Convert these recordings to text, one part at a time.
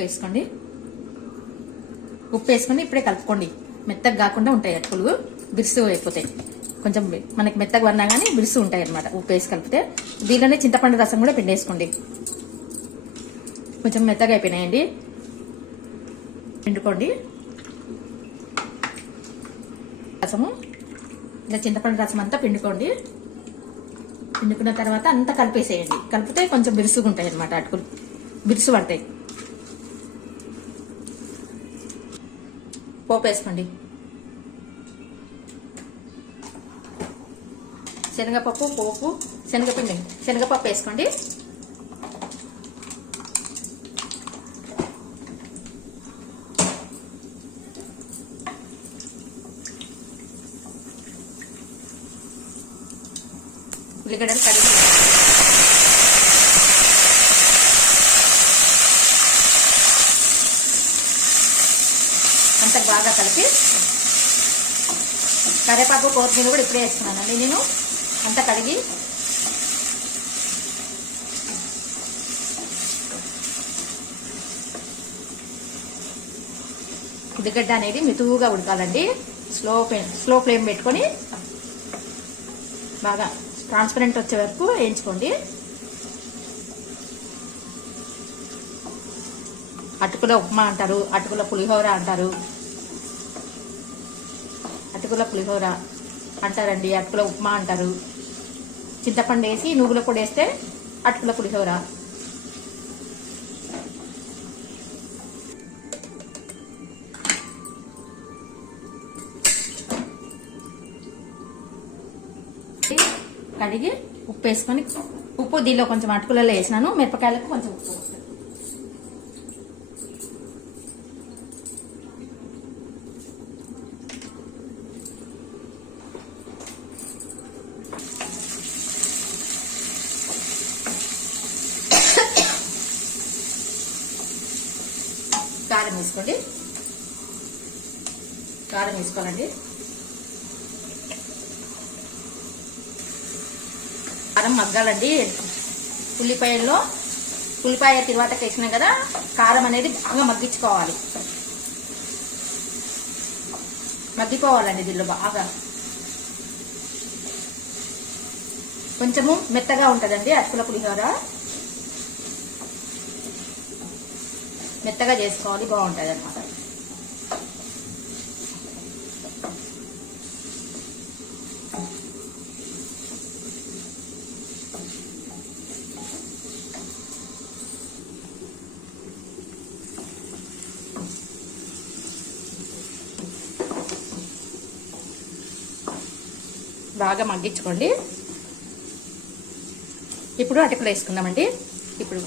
వేసుకోండి. ఉప్పు వేసుకొని ఇప్పుడే కలుపుకోండి. మెత్తగా కాకుండా ఉంటాయి అటుకులు బిరుసు అయిపోతాయి కొంచెం మనకి మెత్తగా పడినా కానీ బిరుసు ఉంటాయి అనమాట ఉప్పు వేసి కలిపితే. దీనిలోనే చింతపండు రసం కూడా పిండేసుకోండి. కొంచెం మెత్తగా అయిపోయినాయండి. పిండుకోండి. రసము. ఇలా చింతపండు రసం అంతా పిండుకోండి. పిండుకున్న తర్వాత అంతా కలిపేసేయండి. కలిపితే కొంచెం బిరుసుగా ఉంటాయి అనమాట అటుకులు. బిరుసు పడతాయి. పోపు వేసుకోండి శనగపప్పు పోపు శనగపిండి శనగపప్పు వేసుకోండి. ఉల్లిగడ్డలు కడిగి అంత బాగా కలిపి కరివేపాకు కొత్తిమీర కూడా ఇప్పుడే వేస్తున్నానండి నేను అంత కడిగి ఉల్లిగడ్డ అనేది మితువుగా ఉడకాలండి. స్లో ఫ్లేమ్ స్లో ఫ్లేమ్ పెట్టుకొని బాగా ట్రాన్స్పరెంట్ వచ్చే వరకు వేయించుకోండి. అటుకుల ఉప్మా అంటారు అటుకుల పులిహోర అంటారు అటుకుల పులిహోర అంటారండి అటుకుల ఉప్మా అంటారు. చింతపండు వేసి నువ్వుల పొడి వేస్తే అటుకుల పులిహోర. కడిగి ఉప్పు వేసుకొని ఉప్పు దీనిలో కొంచెం అటుకులలో వేసినాను మిరపకాయలకు కొంచెం ఉప్పు వేసుకోండి కారం వేసుకోవాలండి. కారం మగ్గాలండి. ఉల్లిపాయల్లో ఉల్లిపాయ తర్వాత వేసినాం కదా కారం అనేది బాగా మగ్గించుకోవాలి. మగ్గిపోవాలండి దీనిలో బాగా. కొంచెము మెత్తగా ఉంటుందండి అటుకుల పులిహోర. మెత్తగా చేసుకోవాలి బాగుంటుంది అనమాట బాగా మగ్గించుకోండి. ఇప్పుడు అటుకులు వేసుకుందామండి. ఇప్పుడు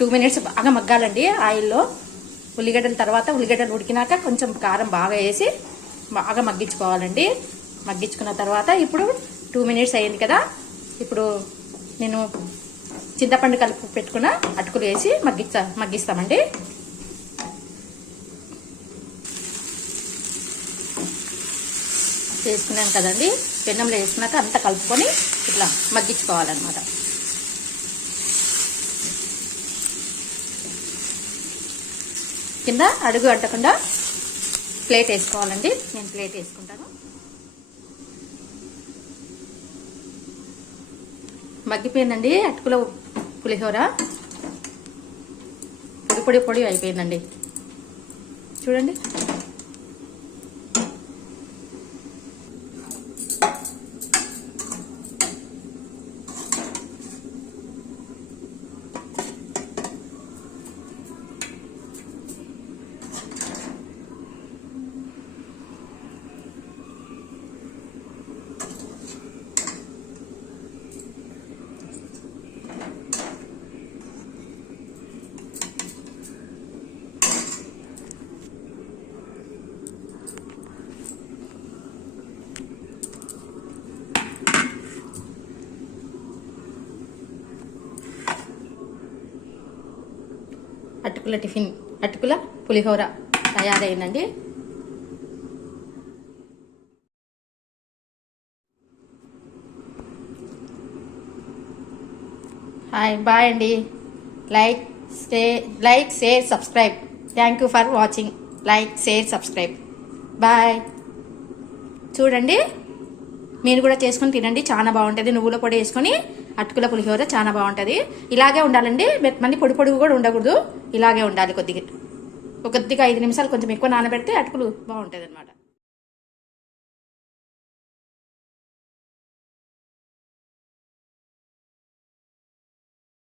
టూ మినిట్స్ బాగా మగ్గాలండి ఆయిల్లో. ఉల్లిగడ్డల తర్వాత ఉల్లిగడ్డలు ఉడికినాక కొంచెం కారం బాగా వేసి బాగా మగ్గించుకోవాలండి. మగ్గించుకున్న తర్వాత ఇప్పుడు టూ మినిట్స్ అయ్యింది కదా. ఇప్పుడు నేను చింతపండు కలుపు పెట్టుకున్న అటుకులు వేసి మగ్గిస్తా మగ్గిస్తామండి. వేసుకున్నాను కదండి. పెన్నంలో వేసుకున్నాక అంతా కలుపుకొని ఇట్లా మగ్గించుకోవాలన్నమాట. కింద అడుగు అట్టకుండా ప్లేట్ వేసుకోవాలండి. నేను ప్లేట్ వేసుకుంటాను. మగ్గిపోయిందండి అటుకుల పులిహోర. పొడి పొడి పొడి అయిపోయిందండి. చూడండి. అటుకుల టిఫిన్ అటుకుల పులిహోర తయారైందండి. హాయ్ బాయ్ అండి. Like stay like share subscribe. Thank you for watching. Like share subscribe. Bye. చూడండి మీరు కూడా చేసుకొని తినండి. చాలా బాగుంటుంది. నువ్వుల పొడి వేసుకొని అటుకుల పులిహోర చాలా బాగుంటుంది. ఇలాగే ఉండాలండి. మళ్ళీ పొడి పొడుగు కూడా ఉండకూడదు. ఇలాగే ఉండాలి కొద్దిగా. ఒక కొద్దిగా ఐదు నిమిషాలు కొంచెం ఎక్కువ నానబెడితే అటుకులు బాగుంటుంది అనమాట